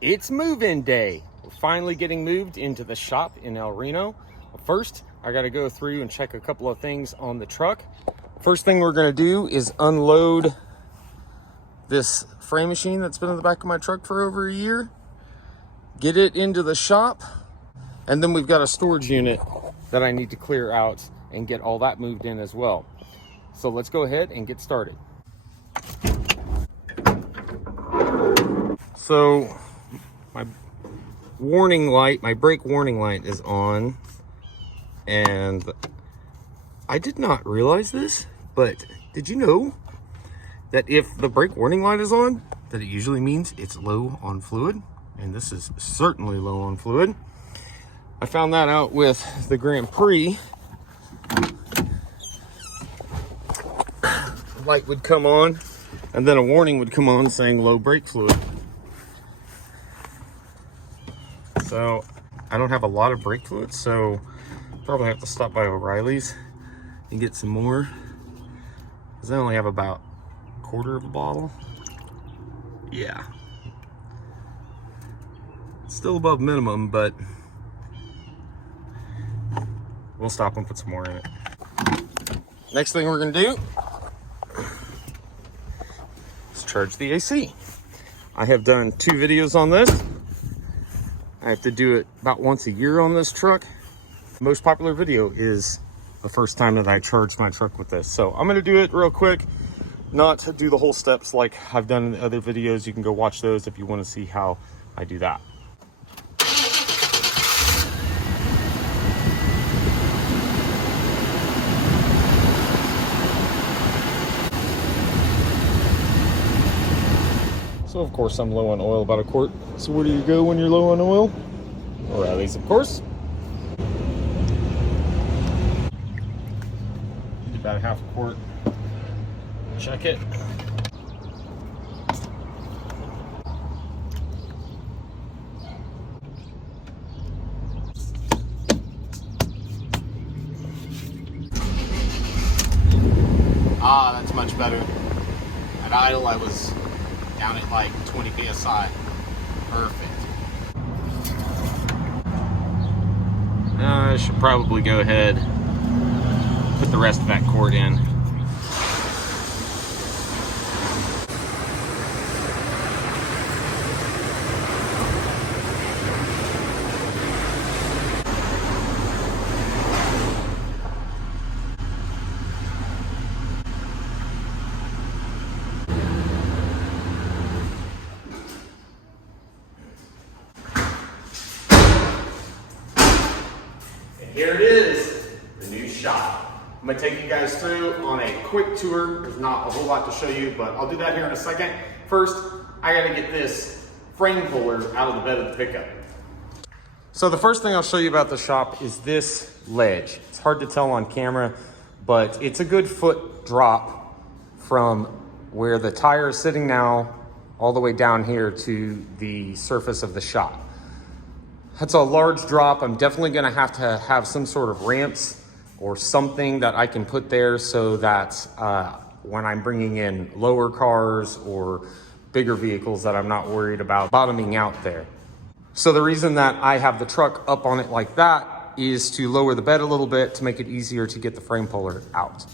It's move-in day. We're finally getting moved into the shop in El Reno. But first, I gotta go through and check a couple of things on the truck. First thing we're gonna do is unload this frame machine that's been in the back of my truck for over a year. Get it into the shop. And then we've got a storage unit that I need to clear out and get all that moved in as well. So let's go ahead and get started. So my warning light, my brake warning light is on, and I did not realize this, but did you know that if the brake warning light is on, that it usually means it's low on fluid? And this is certainly low on fluid. I found that out with the Grand Prix. Light would come on, and then a warning would come on saying low brake fluid. So I don't have a lot of brake fluid, so probably have to stop by O'Reilly's and get some more, because I only have about a quarter of a bottle. Yeah, still above minimum, but we'll stop and put some more in it. Next thing we're gonna do is charge the AC. I have done 2 videos on this. I have to do it about once a year on this truck. The most popular video is the first time that I charged my truck with this. So I'm gonna do it real quick, not to do the whole steps like I've done in the other videos. You can go watch those if you wanna see how I do that. So of course I'm low on oil, about a quart. So where do you go when you're low on oil? O'Reilly's, of course. About a half a quart. Check it. Ah, that's much better. At idle, I was down at like 20 psi. Perfect. I should probably go ahead, put the rest of that quart in. Here it is, the new shop. I'm gonna take you guys through on a quick tour. There's not a whole lot to show you, but I'll do that here in a second. First, I gotta get this frame puller out of the bed of the pickup. So the first thing I'll show you about the shop is this ledge. It's hard to tell on camera, but it's a good foot drop from where the tire is sitting now all the way down here to the surface of the shop. That's a large drop. I'm definitely gonna have to have some sort of ramps or something that I can put there so that when I'm bringing in lower cars or bigger vehicles that I'm not worried about bottoming out there. So the reason that I have the truck up on it like that is to lower the bed a little bit to make it easier to get the frame puller out.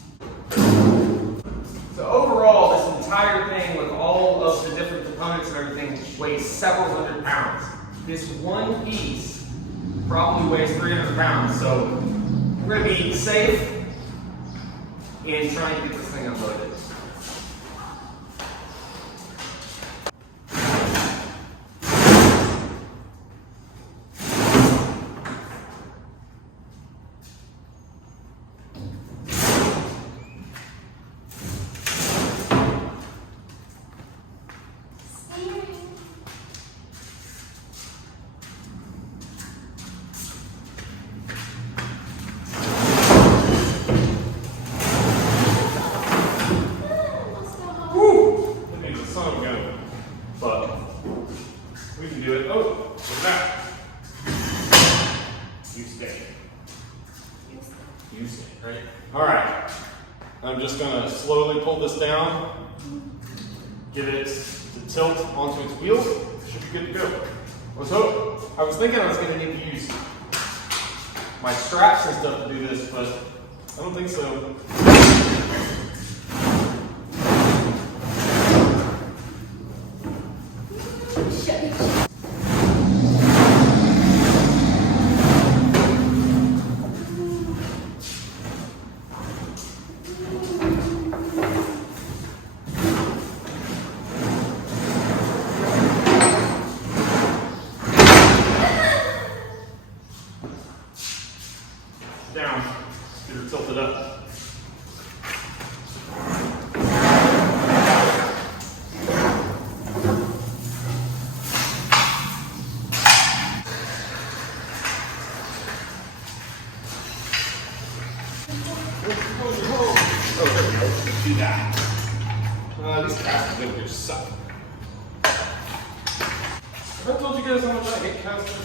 So overall, this entire thing with all of the different components and everything weighs several hundred pounds. This one piece probably weighs 300 pounds, so we're gonna be safe in trying to get this thing unloaded. Right? All right. I'm just going to slowly pull this down, get it to tilt onto its wheels. Should be good to go. I was thinking I was going to need to use my straps and stuff to do this, but I don't think so. Down, get her tilted up. Oh, there we go. Do that. These casters over here suck. Have I told you guys how much I hate casters?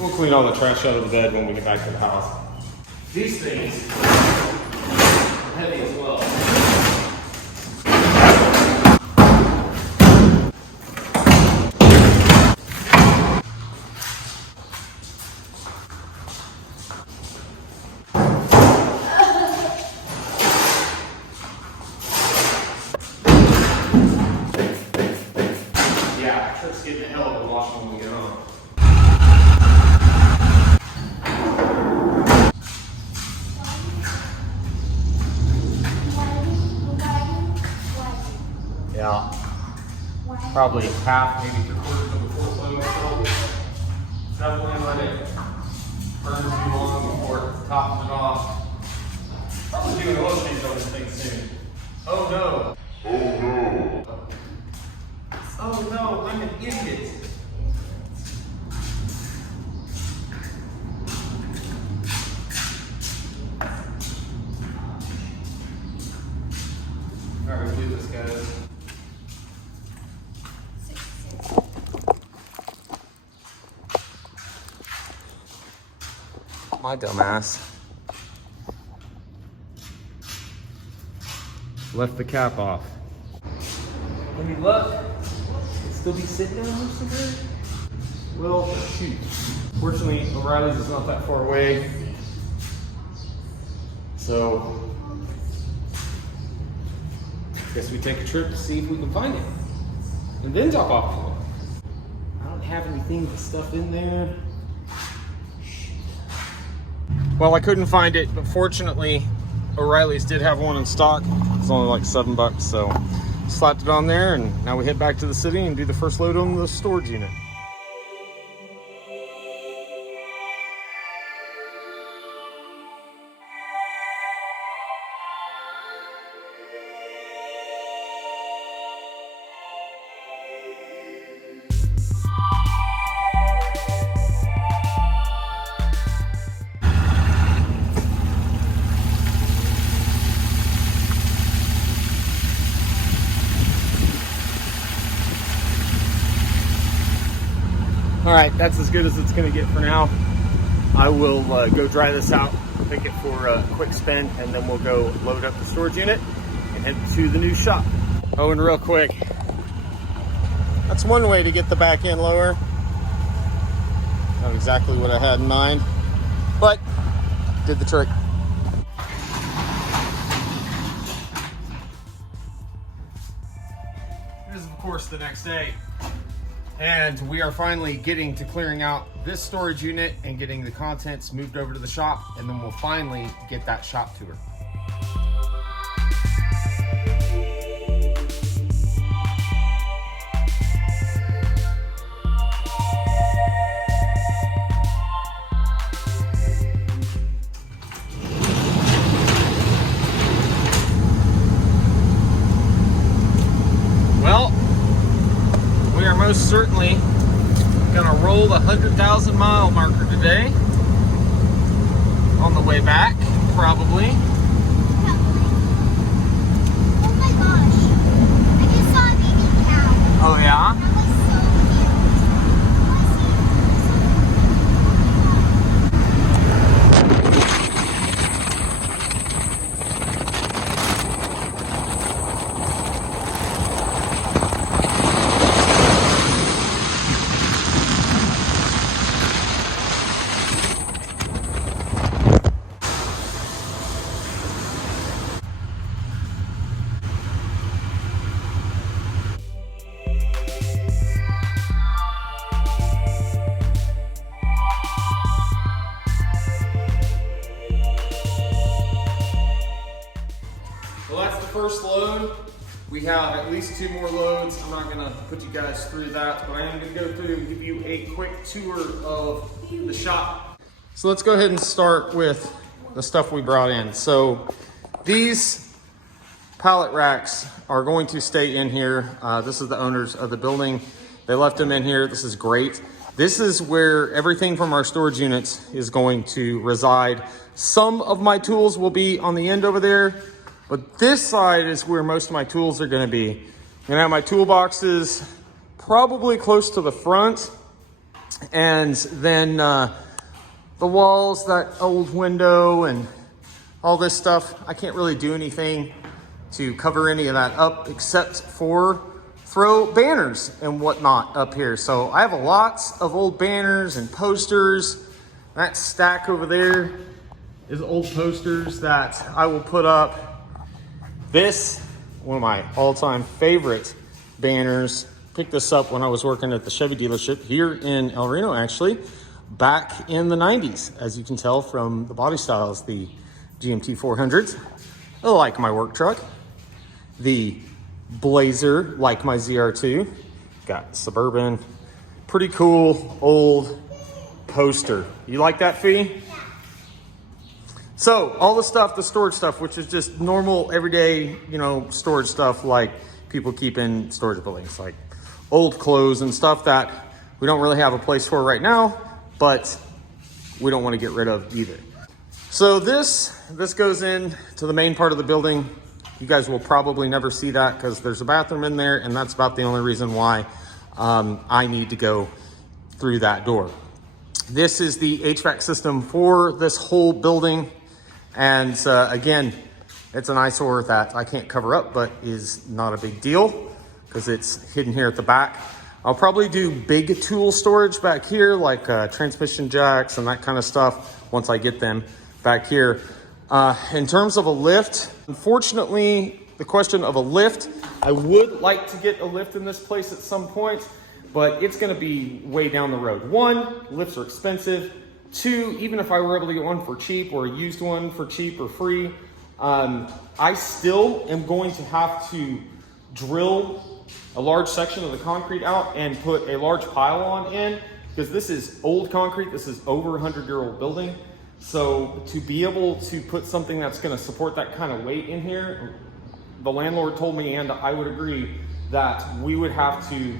We'll clean all the trash out of the bed when we get back to the house. These things are heavy as well. Yeah, Trick's getting a hell of a wash when we get home. Yeah, probably half, maybe 3/4 of the full load. So definitely let it burn too long before it tops it off. Probably doing an oil change on this thing soon. Oh no! Oh no! Oh no! I'm an idiot. All right, we'll do this, guys. My dumbass left the cap off. Any luck? It'd still be sitting down there somewhere? Well, shoot. Fortunately, O'Reilly's is not that far away. So, I guess we take a trip to see if we can find it. And then drop off the one. I don't have anything to stuff in there. Well, I couldn't find it, but fortunately, O'Reilly's did have one in stock. It's only like $7, so slapped it on there, and now we head back to the city and do the first load on the storage unit. All right, that's as good as it's gonna get for now. I will go dry this out, take it for a quick spin, and then we'll go load up the storage unit and head to the new shop. Oh, and real quick, that's one way to get the back end lower. Not exactly what I had in mind, but did the trick. This is, of course, the next day. And we are finally getting to clearing out this storage unit and getting the contents moved over to the shop, and then we'll finally get that shop tour. Well, we are most certainly gonna roll the 100,000 mile marker today. On the way back, probably. Oh my gosh, I just saw a baby cow. Oh yeah? That was so cute. first load. We have at least 2 more loads. I'm not gonna put you guys through that, but I am gonna go through and give you a quick tour of the shop. So let's go ahead and start with the stuff we brought in. So these pallet racks are going to stay in here. This is the owners of the building. They left them in here. This is great. This is where everything from our storage units is going to reside. Some of my tools will be on the end over there, but this side is where most of my tools are gonna be. I'm gonna have my toolboxes probably close to the front, and then the walls, that old window and all this stuff, I can't really do anything to cover any of that up except for throw banners and whatnot up here. So I have a lot of old banners and posters. That stack over there is old posters that I will put up. This, one of my all-time favorite banners. Picked this up when I was working at the Chevy dealership here in El Reno, actually, back in the 90s, as you can tell from the body styles, the GMT 400s. I like my work truck. The Blazer, like my ZR2. Got Suburban. Pretty cool old poster. You like that, Fee? So all the stuff, the storage stuff, which is just normal everyday, storage stuff like people keep in storage buildings, like old clothes and stuff that we don't really have a place for right now, but we don't want to get rid of either. So this goes in to the main part of the building. You guys will probably never see that because there's a bathroom in there, and that's about the only reason why I need to go through that door. This is the HVAC system for this whole building. And again, it's an eyesore that I can't cover up, but is not a big deal because it's hidden here at the back. I'll probably do big tool storage back here, like transmission jacks and that kind of stuff once I get them back here. In terms of a lift, unfortunately, the question of a lift, I would like to get a lift in this place at some point, but it's gonna be way down the road. 1, lifts are expensive. 2, even if I were able to get one for cheap or a used one for cheap or free, I still am going to have to drill a large section of the concrete out and put a large pile-on in, because this is old concrete. This is over 100-year-old building. So to be able to put something that's going to support that kind of weight in here, the landlord told me, and I would agree, that we would have to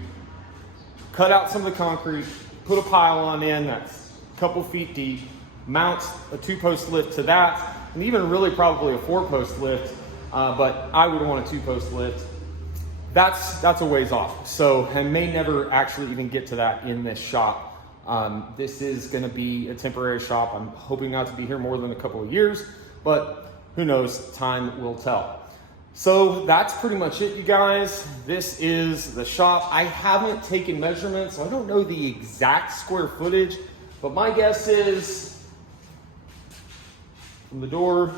cut out some of the concrete, put a pile-on in that's a couple feet deep, mount a 2-post lift to that, and even really probably a 4-post lift, but I would want a 2-post lift. That's a ways off. So I may never actually even get to that in this shop. This is gonna be a temporary shop. I'm hoping not to be here more than a couple of years, but who knows, time will tell. So that's pretty much it, you guys. This is the shop. I haven't taken measurements, so I don't know the exact square footage, but my guess is from the door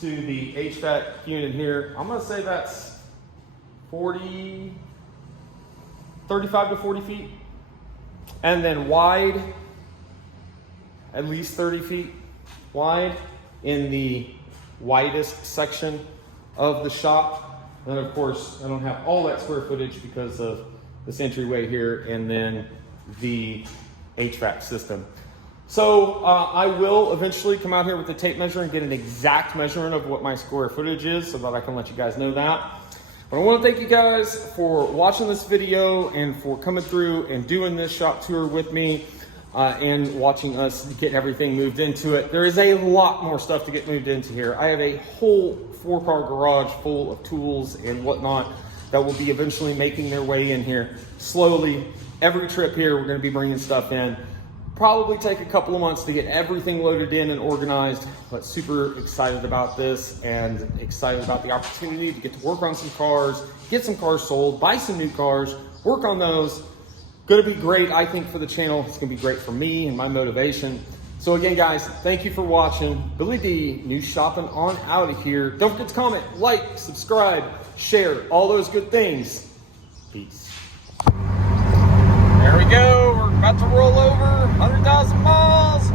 to the HVAC unit here, I'm gonna say that's 35 to 40 feet. And then wide, at least 30 feet wide in the widest section of the shop. And of course, I don't have all that square footage because of this entryway here and then the HVAC system. So I will eventually come out here with the tape measure and get an exact measurement of what my square footage is so that I can let you guys know that. But I want to thank you guys for watching this video and for coming through and doing this shop tour with me and watching us get everything moved into it. There is a lot more stuff to get moved into here. I have a whole 4-car garage full of tools and whatnot that will be eventually making their way in here slowly. Every trip here, we're going to be bringing stuff in. Probably take a couple of months to get everything loaded in and organized, but super excited about this and excited about the opportunity to get to work on some cars, get some cars sold, buy some new cars, work on those. Gonna be great, I think, for the channel. It's gonna be great for me and my motivation. So again, guys, thank you for watching. Billy D, New Shopping on out of here. Don't forget to comment, like, subscribe, share, all those good things. Peace. There we go. We're about to roll over 100,000 miles.